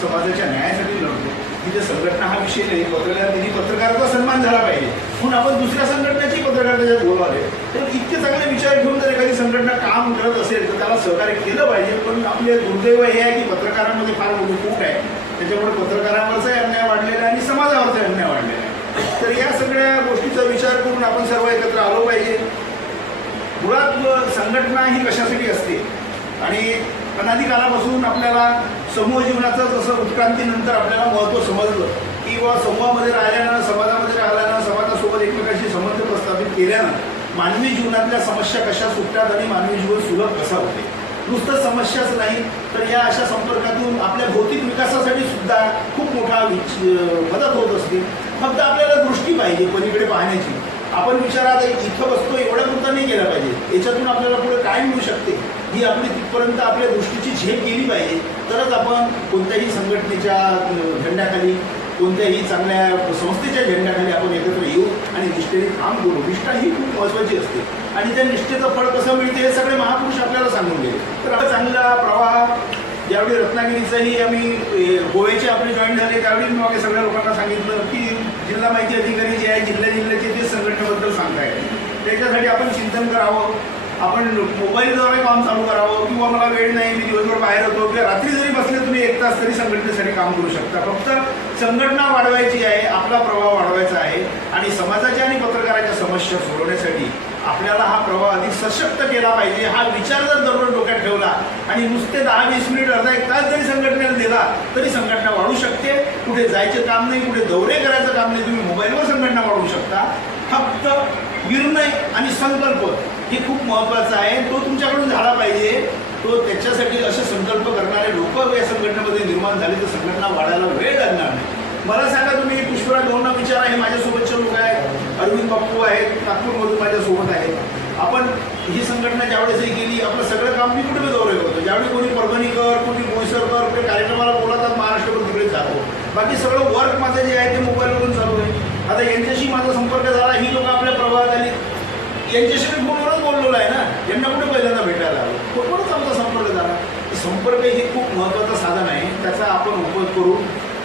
समाजाच्या न्यायासाठी लढतो, तिथे संघटना हा विषय नाही. पत्रकाराचा सन्मान झाला पाहिजे म्हणून आपण दुसऱ्या संघटनेची पत्रकार त्याच्यात बोलवले. तर इतके चांगले विचार घेऊन जर एखादी संघटना काम करत असेल तर त्याला सहकार्य केलं पाहिजे. पण आपले दुर्दैव हे आहे की पत्रकारांमध्ये फार मोठी फूट आहे, त्याच्यामुळे पत्रकारांवरचाही अन्याय वाढलेला आहे आणि समाजावरचाही अन्याय वाढलेला आहे. तर या सगळ्या गोष्टीचा विचार करून आपण सर्व एकत्र आलो पाहिजे. मुळात संघटना ही कशासाठी असते आणि अनादी काळापासून आपल्याला समूह जीवनाचं जसं उत्क्रांतीनंतर आपल्याला महत्त्व समजलं की बाबा समूहामध्ये राहिल्यानं, समाजामध्ये राहिल्यानं, समाजासोबत एकमेकांशी संबंध प्रस्थापित केल्यानं मानवी जीवनातल्या समस्या कशा सुटतात आणि मानवी जीवन सुलभ कसा होते. नुसतं समस्याच नाही तर या अशा संपर्कातून आपल्या भौतिक विकासासाठी सुद्धा खूप मोठा मदत होत असते. फक्त आपल्याला दृष्टी पाहिजे पलीकडे पाहण्याची. आपण विचारात इथं बसतो एवढ्या पुरता नाही गेला पाहिजे, याच्यातून आपल्याला पुढे काय मिळू शकते ही आपली तिथपर्यंत आपल्या दृष्टीची झेप केली पाहिजे. तरच आपण कोणत्याही संघटनेच्या झेंड्याखाली, कोणत्याही चांगल्या संस्थेच्या झेंड्याखाली आपण एकत्र येऊ आणि निष्ठेने काम करू. निष्ठा ही खूप महत्त्वाची असते आणि त्या निष्ठेचं फळ कसं मिळते हे सगळे महापुरुष आपल्याला सांगून गेले. तर आता चांगला प्रवाह ज्यावेळी रत्नागिरीचाही आम्ही गोव्याचे आपले जॉईन झाले त्यावेळी मी मागे सगळ्या लोकांना सांगितलं की जिल्हा माहिती अधिकारी जे आहे जिल्ह्याचे ते संघटनेबद्दल सांगताय, त्याच्यासाठी आपण चिंतन करावं. आपण मोबाईलद्वारे काम चालू करावं किंवा मला वेळ नाही, मी दिवसभर बाहेर होतो किंवा रात्री जरी बसले तुम्ही 1 तास तरी संघटनेसाठी काम करू शकता. फक्त संघटना वाढवायची आहे, आपला प्रभाव वाढवायचा आहे आणि समाजाच्या आणि पत्रकाराच्या समस्या सोडवण्यासाठी आपल्याला हा प्रवाह अधिक सशक्त केला पाहिजे. हा विचार जर दररोज डोक्यात ठेवला आणि नुसते 10-20 मिनिट अर्धा 1 तास जरी संघटनेला दिला तरी संघटना वाढू शकते. कुठे जायचं काम नाही, कुठे दौरे करायचं काम नाही, तुम्ही मोबाईलवर संघटना वाढवू शकता. फक्त निर्णय आणि संकल्प हे खूप महत्त्वाचं आहे, तो तुमच्याकडून झाला पाहिजे. तो त्याच्यासाठी असे संकल्प करणारे लोक या संघटनेमध्ये निर्माण झाले तर संघटना वाढायला वेळ लागणार नाही. मला सांगा तुम्ही पुष्पराज भाऊंना विचारा, हे माझ्यासोबतचे लोक आहेत, अरविंद बाप्पू आहेत, नागपूरमधून माझ्यासोबत आहेत. आपण ही संघटना ज्यावेळेसही केली आपलं सगळं काम मी कुठे दौरे करतो. ज्यावेळी कोणी परभणीकर, कोणी बोईसरकर कुठे कार्यक्रमाला बोलतात महाराष्ट्रभर तिकडे जातो. बाकी सगळं वर्क माझं जे आहे ते मोबाईलवरून चालू आहे. आता यांच्याशी माझा संपर्क झाला, ही लोक आपल्या प्रभावात आली, यांच्याशी मी फोनवरच बोललेलो आहे ना, यांना कुठे पहिल्यांदा भेटायला आलो, फोनवरच आमचा संपर्क झाला. संपर्क हे खूप महत्त्वाचं साधन आहे, त्याचा आपण उपयोग करू.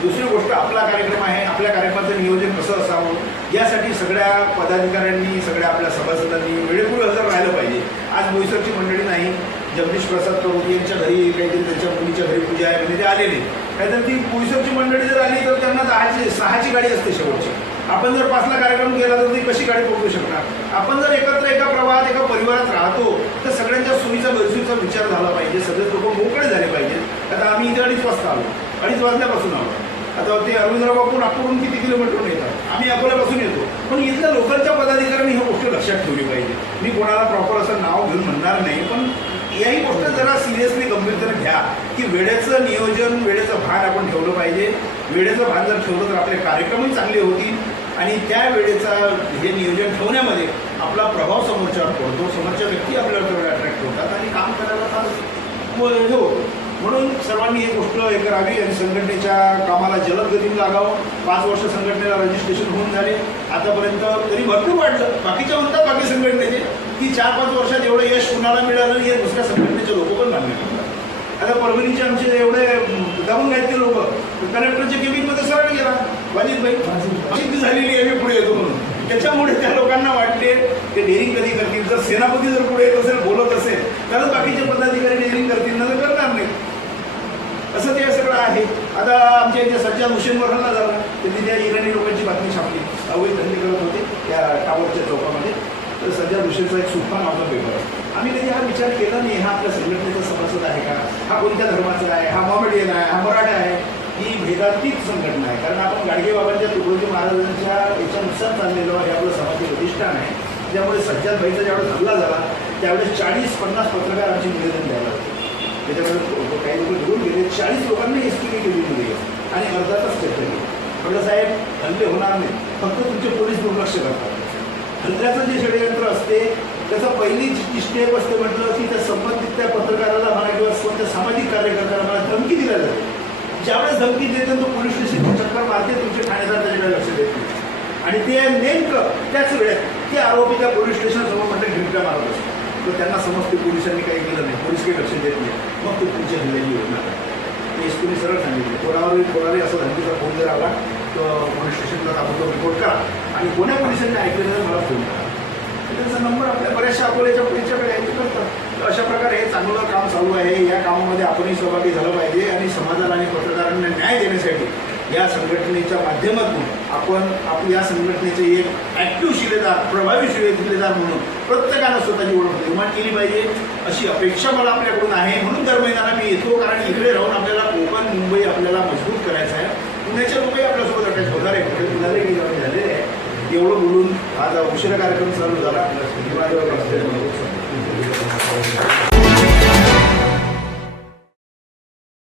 दुसरी गोष्ट आपला कार्यक्रम आहे, आपल्या कार्यक्रमाचं नियोजन कसं असावं यासाठी सगळ्या पदाधिकाऱ्यांनी, सगळ्या आपल्या सभासदांनी वेळेपूर्वी हजर राहिलं पाहिजे. आज बोईसरची मंडळी नाही, जगदीश प्रसाद करोत यांच्या घरी काहीतरी त्यांच्या मुलीच्या घरी पूजा आहे म्हणजे ते आलेले. नाहीतर ती बोईसरची मंडळी जर आली तर त्यांना 6ची गाडी असते शेवटची. आपण जर 5ला कार्यक्रम केला तर ती कशी गाडी पोहोचू शकणार. आपण जर एकत्र एका प्रवाहात एका परिवारात राहतो तर सगळ्यांच्या सोयीचा गरजेचा विचार झाला पाहिजे, सगळे लोक मोकळे झाले पाहिजेत. आता आम्ही इथे 2:30 वाजता आलो, 2:30 वाजल्यापासून आलो. आता ते अरविंदराव बापू नागपूरहून किती किलोमीटरहून येतात, आम्ही अकोल्यापासून येतो. पण इथल्या लोकांच्या पदाधिकाऱ्यांनी ही गोष्ट लक्षात ठेवली पाहिजे. मी कोणाला प्रॉपर असं नाव घेऊन म्हणणार नाही, पण याही गोष्ट जरा सिरियसली गंभीरतेने घ्या की वेळेचं नियोजन, वेळेचं भान आपण ठेवलं पाहिजे. वेळेचं भान जर ठेवलं तर आपले कार्यक्रमही चांगले होतील आणि त्या वेळेचा हे नियोजन ठेवण्यामध्ये आपला प्रभाव समोरच्यावर पडतो, समोरच्या व्यक्ती आपल्यावर अट्रॅक्ट होतात आणि काम करायला फार हे होतं. म्हणून सर्वांनी ही गोष्ट हे करावी आणि संघटनेच्या कामाला जलद गतीने लागावं. 5 वर्ष संघटनेला रजिस्ट्रेशन होऊन झाले, आतापर्यंत तरी भरपूर वाढलं. बाकीच्या म्हणतात बाकी संघटनेचे की 4-5 वर्षात एवढं यश कुणाला मिळालं हे दुसऱ्या संघटनेचे लोक पण मान्य करतात. आता परभणीचे आमचे एवढे दमून आहेत ते लोक, कलेक्टरच्या केबिनमध्ये सरळ गेला, वाजिदभाई सिद्धी झालेली आहे, मी पुढे येतो म्हणून. त्याच्यामुळे त्या लोकांना वाटले ते डेअरिंग कधी करतील. जर सेनापती जर पुढे येत असेल, बोलत असेल तरच बाकीचे पदाधिकारी डेअरिंग करतील, ना तर करणार नाही. असं ते सगळं आहे. आता आमच्या इथे सज्जाद हुसेनवर हल्ला झाला, त्यांनी त्या इराणी लोकांची बातमी छापली, अवैध धंदे करत होते त्या टावरच्या चौकामध्ये. तर सज्जाद हुसेनचा एक सुद्धा नावाचा पेपर आहे. आम्ही कधी हा विचार केला नाही, हा आपल्या संघटनेचा सभासद आहे का, हा कोणत्या धर्माचा आहे, हा मोमेडियन आहे, हा मराठा आहे. ही भेदातीत संघटना आहे, कारण आपण गाडगे बाबांच्या तुकडोजी महाराजांच्या याच्यानुसार चाललेलं हे आपलं समाजाचे प्रतिष्ठान आहे. त्यामुळे सज्जादभाईचा ज्यावेळेस हल्ला झाला त्यावेळेस 40-50 पत्रकार आमची निवेदन द्यायला होते. त्याच्याकडे काही लोक निघून गेले, 40 लोकांनी एसपीने केली आणि अर्धातच चर्चा केली. म्हटलं साहेब हल्ले होणार नाही, फक्त तुमचे पोलीस दुर्लक्ष करतात. हल्ल्याचं जे षडयंत्र असते त्याचा पहिली जी स्टेप असते म्हटलं की त्या संबंधित त्या पत्रकाराला म्हणा किंवा स्वतः सामाजिक कार्यकर्त्याला मला धमकी दिल्या जाते. ज्यावेळेस धमकी देते तो पोलीस स्टेशन चक्कर मारते, तुमचे ठाणेदार त्याच्याकडे लक्ष देत नाही आणि ते नेमकं त्याच वेळेत ते आरोपी त्या पोलीस स्टेशनसमोर म्हणतात ढिंक्या मारत असतो. तर त्यांना समजते पोलिसांनी काही केलं नाही, पोलीस काही लक्ष देत नाही, मग तो तुमच्या हल्ल्याची योजना आहे. एसपीने सरळ सांगितले, कोणालाही असं धमकीचा फोन जर आला तर पोलीस स्टेशनला ताबडतोब रिपोर्ट करा आणि कोण्या पोलिसांनी ऐकलं तर मला फोन करा. त्यांचा नंबर आपल्या बऱ्याचशा अकोल्याच्या पोलिसच्याकडे आहे, ते करतात. तर अशा प्रकारे हे चांगलं काम चालू आहे. या कामामध्ये आपणही सहभागी झालं पाहिजे आणि समाजाला आणि पत्रकारांना न्याय देण्यासाठी या संघटनेच्या माध्यमातून आपण आपल्या संघटनेचे एक ॲक्टिव्ह शिलेदार, प्रभावी शिलेदार म्हणून प्रत्येकानं स्वतःची ओळख निर्माण केली पाहिजे अशी अपेक्षा मला आपल्याकडून आहे. म्हणून दर महिन्याला मी येतो, कारण इकडे राहून आपल्याला कोकण मुंबई आपल्याला मजबूत करायचं आहे. पुण्याचे लोकही आपल्यासोबत अटॅच होणार आहे, कुठे पुण्याला काही जॉईन झालेले आहे. एवढं बोलून आज उशिरा कार्यक्रम चालू झाला.